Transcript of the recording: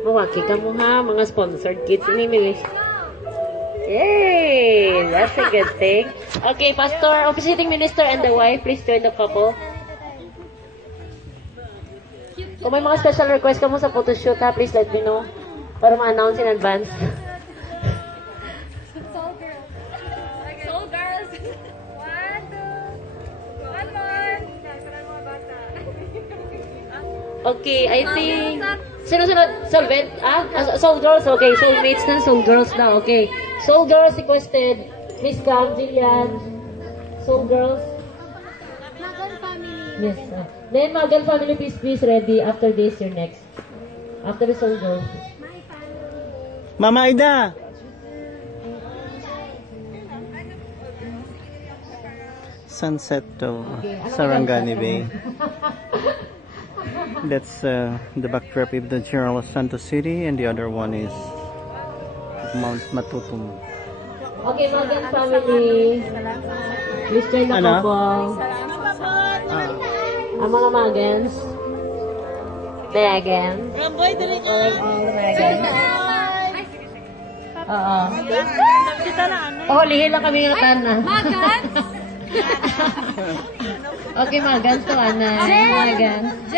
Mawaki ka mo ha, mga sponsored kids ini. Yay! That's a good thing. Okay, Pastor, officiating minister and the wife, please join the couple. Kung may mga special request ka mo sa photoshoot ha, please let me know. Para ma-announce in advance. Soul girls. Soul girls. One, two. One more. Okay, I think... Sino-sunod? Solvent? Ah? Soul girls? Okay, soulmates na, soul girls na. Okay. Soul girls requested. Please come, Jillian. Soul girls. Magan family. Yes. Then, Magan family, please ready. After this, you're next. After the soul girls. Mama Aida! Sunset to Sarangani Bay. That's the backdrop of the General Santos City, and the other one is Mount Matutum. Okay, Magan family. Please join the Ano? couple. Ang mga Magans. Megan. Ramboy, dali ka. Oo. Kita na ano. Oh, lihin lang kami ng tana. Magan. Okay, Magans to, Ana. Magans.